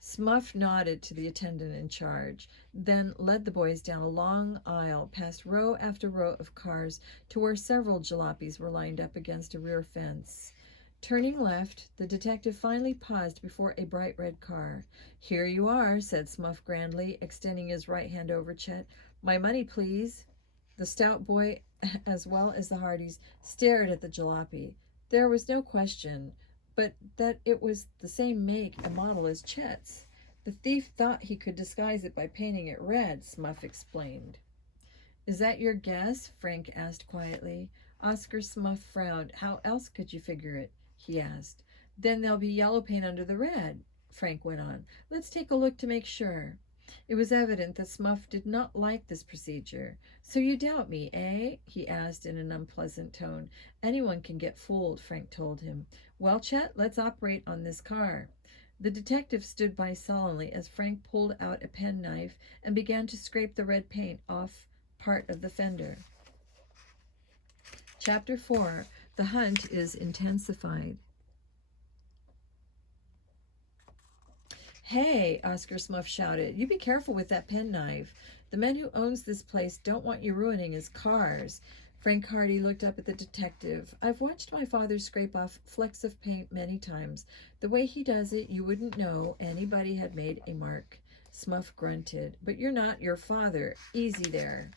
Smuff nodded to the attendant in charge, then led the boys down a long aisle past row after row of cars to where several jalopies were lined up against a rear fence. Turning left, the detective finally paused before a bright red car. "Here you are," said Smuff grandly, extending his right hand over Chet. "My money, please." The stout boy, as well as the Hardys, stared at the jalopy. There was no question but that it was the same make and model as Chet's. "The thief thought he could disguise it by painting it red," Smuff explained. "Is that your guess?" Frank asked quietly. Oscar Smuff frowned. "How else could you figure it?" he asked. "Then there'll be yellow paint under the red," Frank went on. "Let's take a look to make sure." It was evident that Smuff did not like this procedure. "So you doubt me, eh?" he asked in an unpleasant tone. "Anyone can get fooled," Frank told him. "Well, Chet, let's operate on this car." The detective stood by sullenly as Frank pulled out a penknife and began to scrape the red paint off part of the fender. Chapter 4. The Hunt is Intensified. "Hey," Oscar Smuff shouted, "you be careful with that penknife. The man who owns this place don't want you ruining his cars." Frank Hardy looked up at the detective. "I've watched my father scrape off flecks of paint many times. The way he does it, you wouldn't know anybody had made a mark." Smuff grunted. "But you're not your father. Easy there."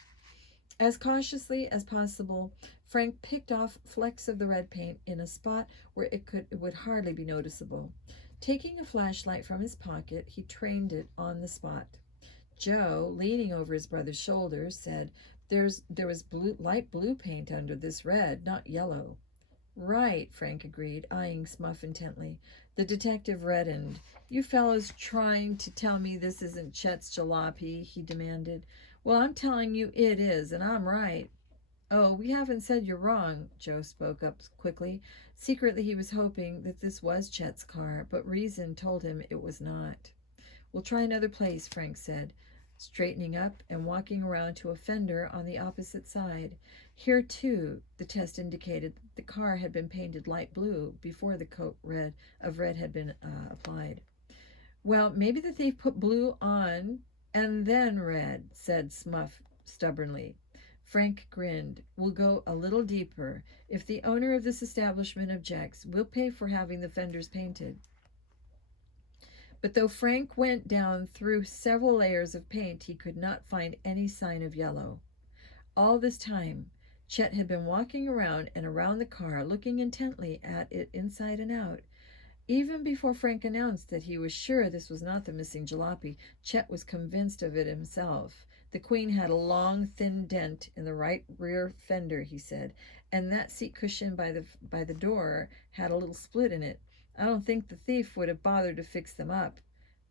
As cautiously as possible, Frank picked off flecks of the red paint in a spot where it would hardly be noticeable. Taking a flashlight from his pocket, he trained it on the spot. Joe, leaning over his brother's shoulder, said, There was light blue paint under this red, not yellow." "Right," Frank agreed, eyeing Smuff intently. The detective reddened. "You fellows trying to tell me this isn't Chet's jalopy?" he demanded. "Well, I'm telling you it is, and I'm right." "Oh, we haven't said you're wrong," Joe spoke up quickly. Secretly, he was hoping that this was Chet's car, but reason told him it was not. "We'll try another place," Frank said, straightening up and walking around to a fender on the opposite side. Here, too, the test indicated that the car had been painted light blue before the coat of red had been applied. "Well, maybe the thief put blue on and then red," said Smuff stubbornly. Frank grinned. "We'll go a little deeper. If the owner of this establishment objects, we'll pay for having the fenders painted." But though Frank went down through several layers of paint, he could not find any sign of yellow. All this time, Chet had been walking around and around the car, looking intently at it inside and out. Even before Frank announced that he was sure this was not the missing jalopy, Chet was convinced of it himself. "The Queen had a long, thin dent in the right rear fender," he said, "and that seat cushion by the door had a little split in it. I don't think the thief would have bothered to fix them up."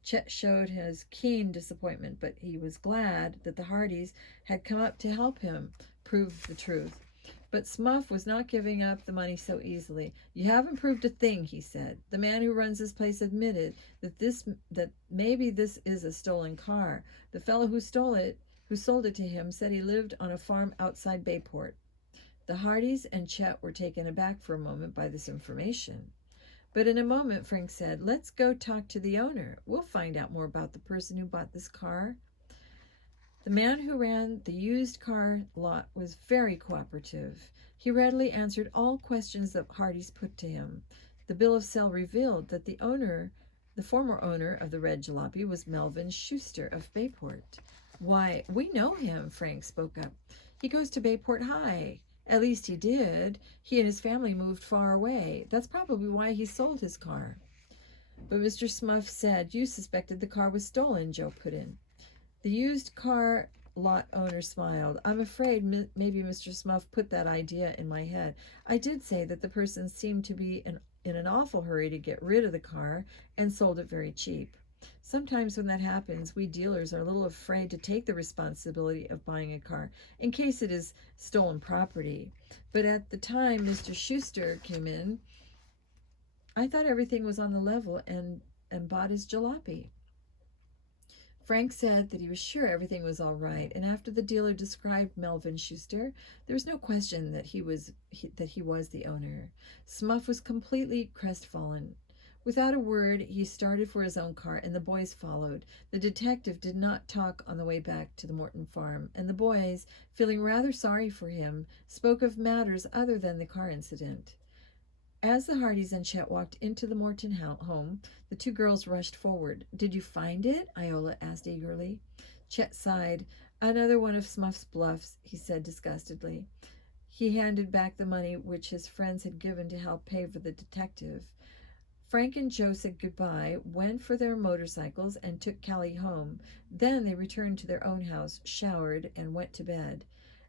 Chet showed his keen disappointment, but he was glad that the Hardys had come up to help him prove the truth. But Smuff was not giving up the money so easily. "You haven't proved a thing," he said. "The man who runs this place admitted that maybe this is a stolen car. The fellow who sold it to him, said he lived on a farm outside Bayport." The Hardys and Chet were taken aback for a moment by this information. But in a moment, Frank said, "Let's go talk to the owner. We'll find out more about the person who bought this car." The man who ran the used car lot was very cooperative. He readily answered all questions that Hardy's put to him. The bill of sale revealed that the former owner of the red jalopy, was Melvin Schuster of Bayport. Why, we know him, Frank spoke up. He goes to Bayport High. At least he did. He and his family moved far away. That's probably why he sold his car. But Mr. Smuff said you suspected the car was stolen, Joe put in. The used car lot owner smiled. I'm afraid maybe Mr. Smuff put that idea in my head. I did say that the person seemed to be in an awful hurry to get rid of the car and sold it very cheap. Sometimes when that happens, we dealers are a little afraid to take the responsibility of buying a car in case it is stolen property. But at the time Mr. Schuster came in, I thought everything was on the level and bought his jalopy. Frank said that he was sure everything was all right, and after the dealer described Melvin Schuster, there was no question that he was the owner. Smuff was completely crestfallen. Without a word, he started for his own car, and the boys followed. The detective did not talk on the way back to the Morton farm, and the boys, feeling rather sorry for him, spoke of matters other than the car incident. As the Hardys and Chet walked into the Morton home, the two girls rushed forward. Did you find it? Iola asked eagerly. Chet sighed. Another one of Smuff's bluffs, he said disgustedly. He handed back the money which his friends had given to help pay for the detective. Frank and Joe said goodbye, went for their motorcycles, and took Callie home. Then they returned to their own house, showered, and went to bed.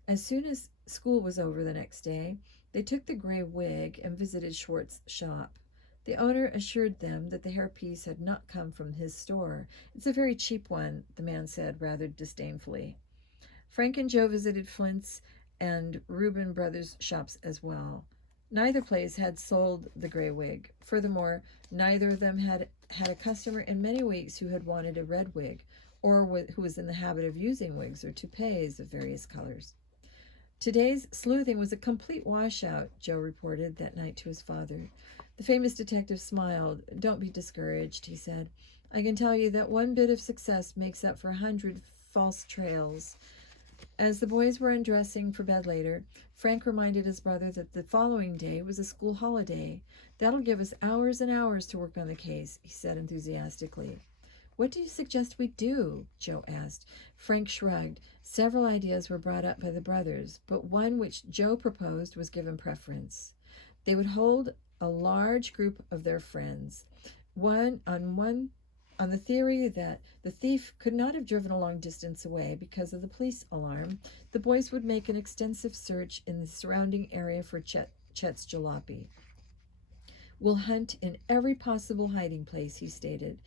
As soon as school was over the next day, they took the gray wig and visited Schwartz's shop. The owner assured them that the hairpiece had not come from his store. It's a very cheap one, the man said rather disdainfully. Frank and Joe visited Flint's and Reuben Brothers' shops as well. Neither place had sold the gray wig. Furthermore, neither of them had a customer in many weeks who had wanted a red wig, or who was in the habit of using wigs or toupees of various colors. Today's sleuthing was a complete washout, Joe reported that night to his father. The famous detective smiled. Don't be discouraged, he said. I can tell you that one bit of success makes up for 100 false trails. As the boys were undressing for bed later, Frank reminded his brother that the following day was a school holiday. That'll give us hours and hours to work on the case, he said enthusiastically. What do you suggest we do? Joe asked. Frank shrugged. Several ideas were brought up by the brothers, but one which Joe proposed was given preference. They would hold a large group of their friends, on the theory that the thief could not have driven a long distance away because of the police alarm. The boys would make an extensive search in the surrounding area for Chet's jalopy. We'll hunt in every possible hiding place, he stated.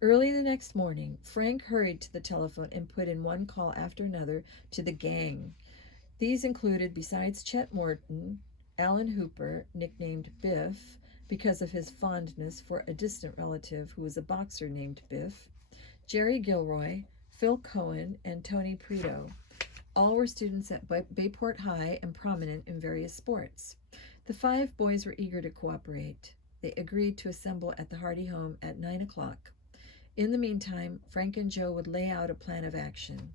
Early the next morning, Frank hurried to the telephone and put in one call after another to the gang. These included, besides Chet Morton, Alan Hooper, nicknamed Biff, because of his fondness for a distant relative who was a boxer named Biff, Jerry Gilroy, Phil Cohen, and Tony Prito. All were students at Bayport High and prominent in various sports. The 5 boys were eager to cooperate. They agreed to assemble at the Hardy home at 9 o'clock. In the meantime, Frank and Joe would lay out a plan of action.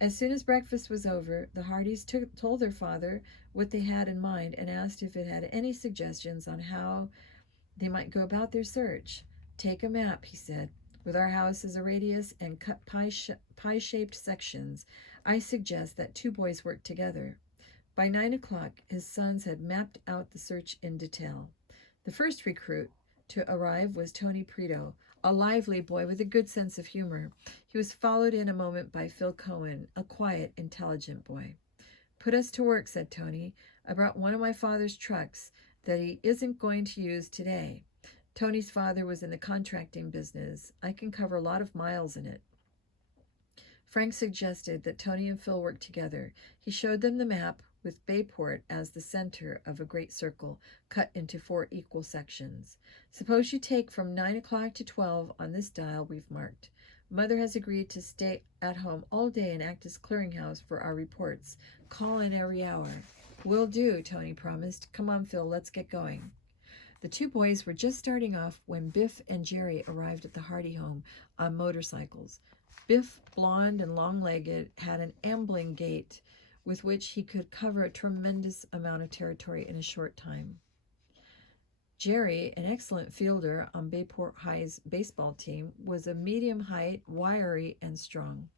As soon as breakfast was over, the Hardys told their father what they had in mind and asked if it had any suggestions on how they might go about their search. Take a map, he said, with our house as a radius and cut pie-shaped sections. I suggest that 2 boys work together. By 9 o'clock, his sons had mapped out the search in detail. The first recruit to arrive was Tony Prito, a lively boy with a good sense of humor. He was followed in a moment by Phil Cohen, a quiet, intelligent boy. Put us to work, said Tony. I brought one of my father's trucks that he isn't going to use today. Tony's father was in the contracting business. I can cover a lot of miles in it. Frank suggested that Tony and Phil work together. He showed them the map with Bayport as the center of a great circle cut into 4 equal sections. Suppose you take from 9 o'clock to 12 on this dial we've marked. Mother has agreed to stay at home all day and act as clearinghouse for our reports. Call in every hour. Will do, Tony promised. Come on, Phil, let's get going. The two boys were just starting off when Biff and Jerry arrived at the Hardy home on motorcycles. Biff, blond and long-legged, had an ambling gait with which he could cover a tremendous amount of territory in a short time. Jerry, an excellent fielder on Bayport High's baseball team, was a medium height, wiry, and strong.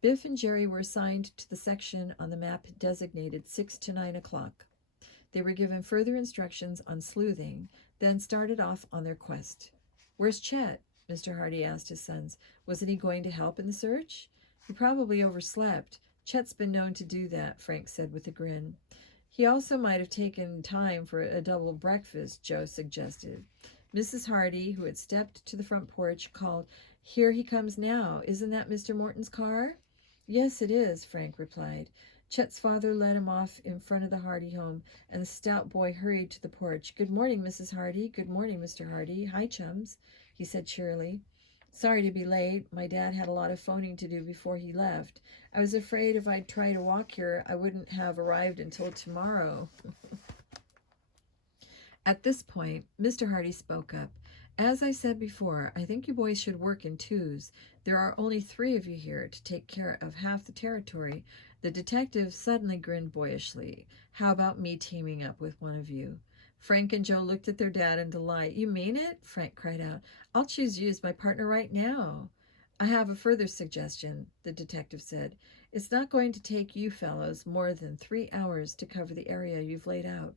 Biff and Jerry were assigned to the section on the map designated 6 to 9 o'clock. They were given further instructions on sleuthing, then started off on their quest. "Where's Chet?" Mr. Hardy asked his sons. "Wasn't he going to help in the search?" "He probably overslept. Chet's been known to do that," Frank said with a grin. "He also might have taken time for a double breakfast," Joe suggested. Mrs. Hardy, who had stepped to the front porch, called, "Here he comes now. Isn't that Mr. Morton's car?" "Yes, it is," Frank replied. Chet's father led him off in front of the Hardy home, and the stout boy hurried to the porch. "Good morning, Mrs. Hardy. Good morning, Mr. Hardy. Hi, chums," he said cheerily. "Sorry to be late. My dad had a lot of phoning to do before he left. I was afraid if I'd tried to walk here, I wouldn't have arrived until tomorrow." At this point, Mr. Hardy spoke up. "As I said before, I think you boys should work in twos. There are only 3 of you here to take care of half the territory." The detective suddenly grinned boyishly. "How about me teaming up with one of you?" Frank and Joe looked at their dad in delight. "You mean it?" Frank cried out. "I'll choose you as my partner right now." "I have a further suggestion," the detective said. "It's not going to take you fellows more than 3 hours to cover the area you've laid out.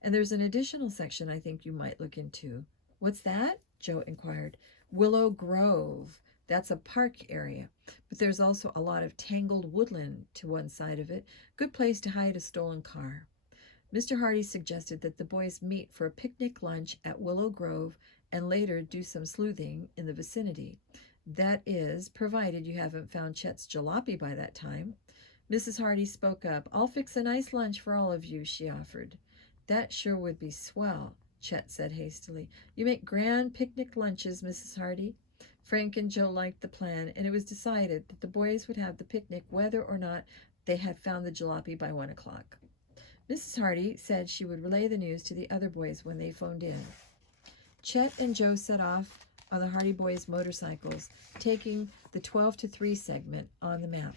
And there's an additional section I think you might look into." "What's that?" Joe inquired. "Willow Grove. That's a park area, but there's also a lot of tangled woodland to one side of it. Good place to hide a stolen car." Mr. Hardy suggested that the boys meet for a picnic lunch at Willow Grove and later do some sleuthing in the vicinity. That is, provided you haven't found Chet's jalopy by that time. Mrs. Hardy spoke up. "I'll fix a nice lunch for all of you," she offered. "That sure would be swell," Chet said hastily. "You make grand picnic lunches, Mrs. Hardy." Frank and Joe liked the plan, and it was decided that the boys would have the picnic whether or not they had found the jalopy by 1 o'clock. Mrs. Hardy said she would relay the news to the other boys when they phoned in. Chet and Joe set off on the Hardy boys' motorcycles, taking the 12 to 3 segment on the map.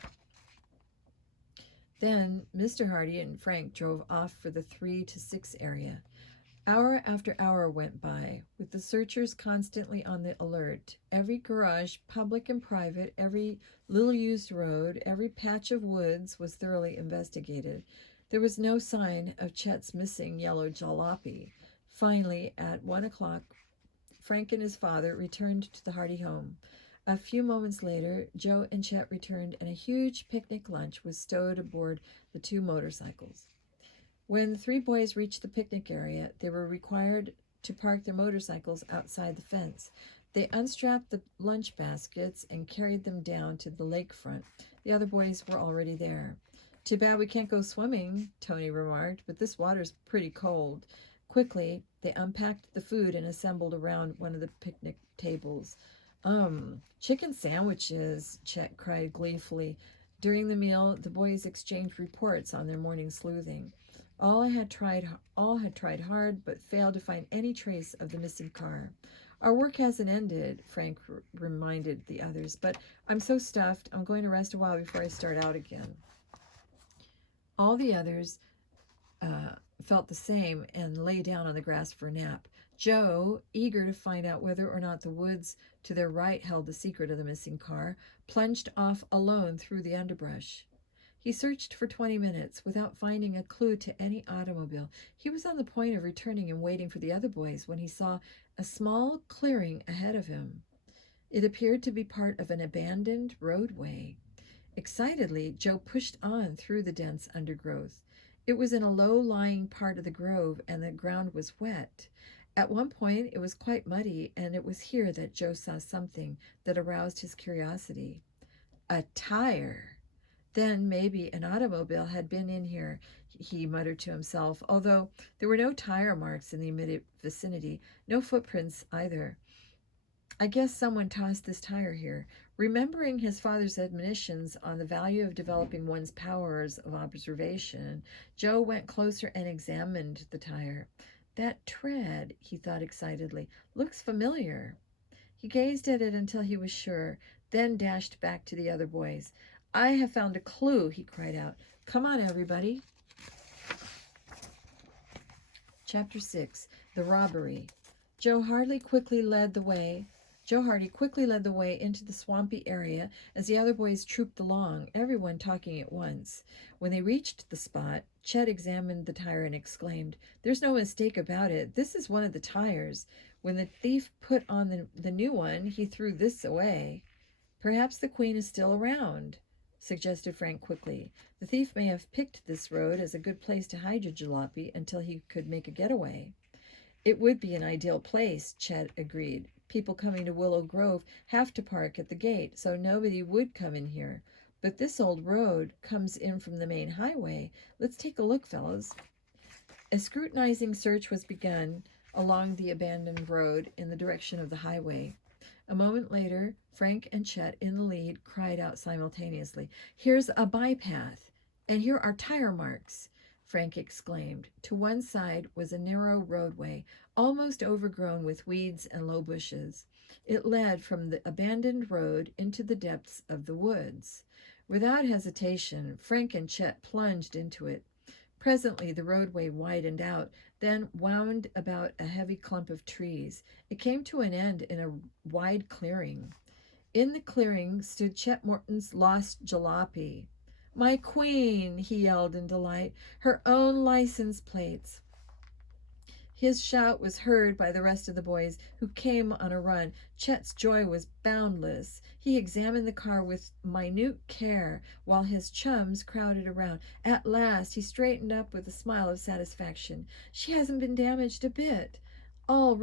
Then Mr. Hardy and Frank drove off for the 3 to 6 area. Hour after hour went by, with the searchers constantly on the alert. Every garage, public and private, every little used road, every patch of woods was thoroughly investigated. There was no sign of Chet's missing yellow jalopy. Finally, at 1 o'clock, Frank and his father returned to the Hardy home. A few moments later, Joe and Chet returned, and a huge picnic lunch was stowed aboard the 2 motorcycles. When the 3 boys reached the picnic area, they were required to park their motorcycles outside the fence. They unstrapped the lunch baskets and carried them down to the lakefront. The other boys were already there. "Too bad we can't go swimming," Tony remarked, "but this water's pretty cold." Quickly, they unpacked the food and assembled around one of the picnic tables. Chicken sandwiches," Chet cried gleefully. During the meal, the boys exchanged reports on their morning sleuthing. All had tried hard, but failed to find any trace of the missing car. "Our work hasn't ended," Frank reminded the others, "but I'm so stuffed, I'm going to rest a while before I start out again." All the others felt the same and lay down on the grass for a nap. Joe, eager to find out whether or not the woods to their right held the secret of the missing car, plunged off alone through the underbrush. He searched for 20 minutes without finding a clue to any automobile. He was on the point of returning and waiting for the other boys when he saw a small clearing ahead of him. It appeared to be part of an abandoned roadway. Excitedly, Joe pushed on through the dense undergrowth. It was in a low-lying part of the grove, and the ground was wet. At one point, it was quite muddy, and it was here that Joe saw something that aroused his curiosity. A tire! Then maybe an automobile had been in here, he muttered to himself, although there were no tire marks in the immediate vicinity, no footprints either. "I guess someone tossed this tire here." Remembering his father's admonitions on the value of developing one's powers of observation, Joe went closer and examined the tire. That tread, he thought excitedly, looks familiar. He gazed at it until he was sure, then dashed back to the other boys. I have found a clue, he cried out. Come on, everybody. Chapter 6, The Robbery. Joe Hardy quickly led the way into the swampy area as the other boys trooped along, everyone talking at once. When they reached the spot, Chet examined the tire and exclaimed, There's no mistake about it. This is one of the tires. When the thief put on the new one, he threw this away. Perhaps the Queen is still around, suggested Frank quickly. The thief may have picked this road as a good place to hide your jalopy until he could make a getaway. It would be an ideal place, Chet agreed. People coming to Willow Grove have to park at the gate, so nobody would come in here. But this old road comes in from the main highway. Let's take a look, fellows. A scrutinizing search was begun along the abandoned road in the direction of the highway. A moment later, Frank and Chet, in the lead, cried out simultaneously, Here's a bypath, and here are tire marks, Frank exclaimed. To one side was a narrow roadway, almost overgrown with weeds and low bushes. It led from the abandoned road into the depths of the woods. Without hesitation, Frank and Chet plunged into it. Presently the roadway widened out, then wound about a heavy clump of trees. It came to an end in a wide clearing. In the clearing stood Chet Morton's lost jalopy. My queen, he yelled in delight, her own license plates. His shout was heard by the rest of the boys, who came on a run. Chet's joy was boundless. He examined the car with minute care, while his chums crowded around. At last, he straightened up with a smile of satisfaction. She hasn't been damaged a bit. All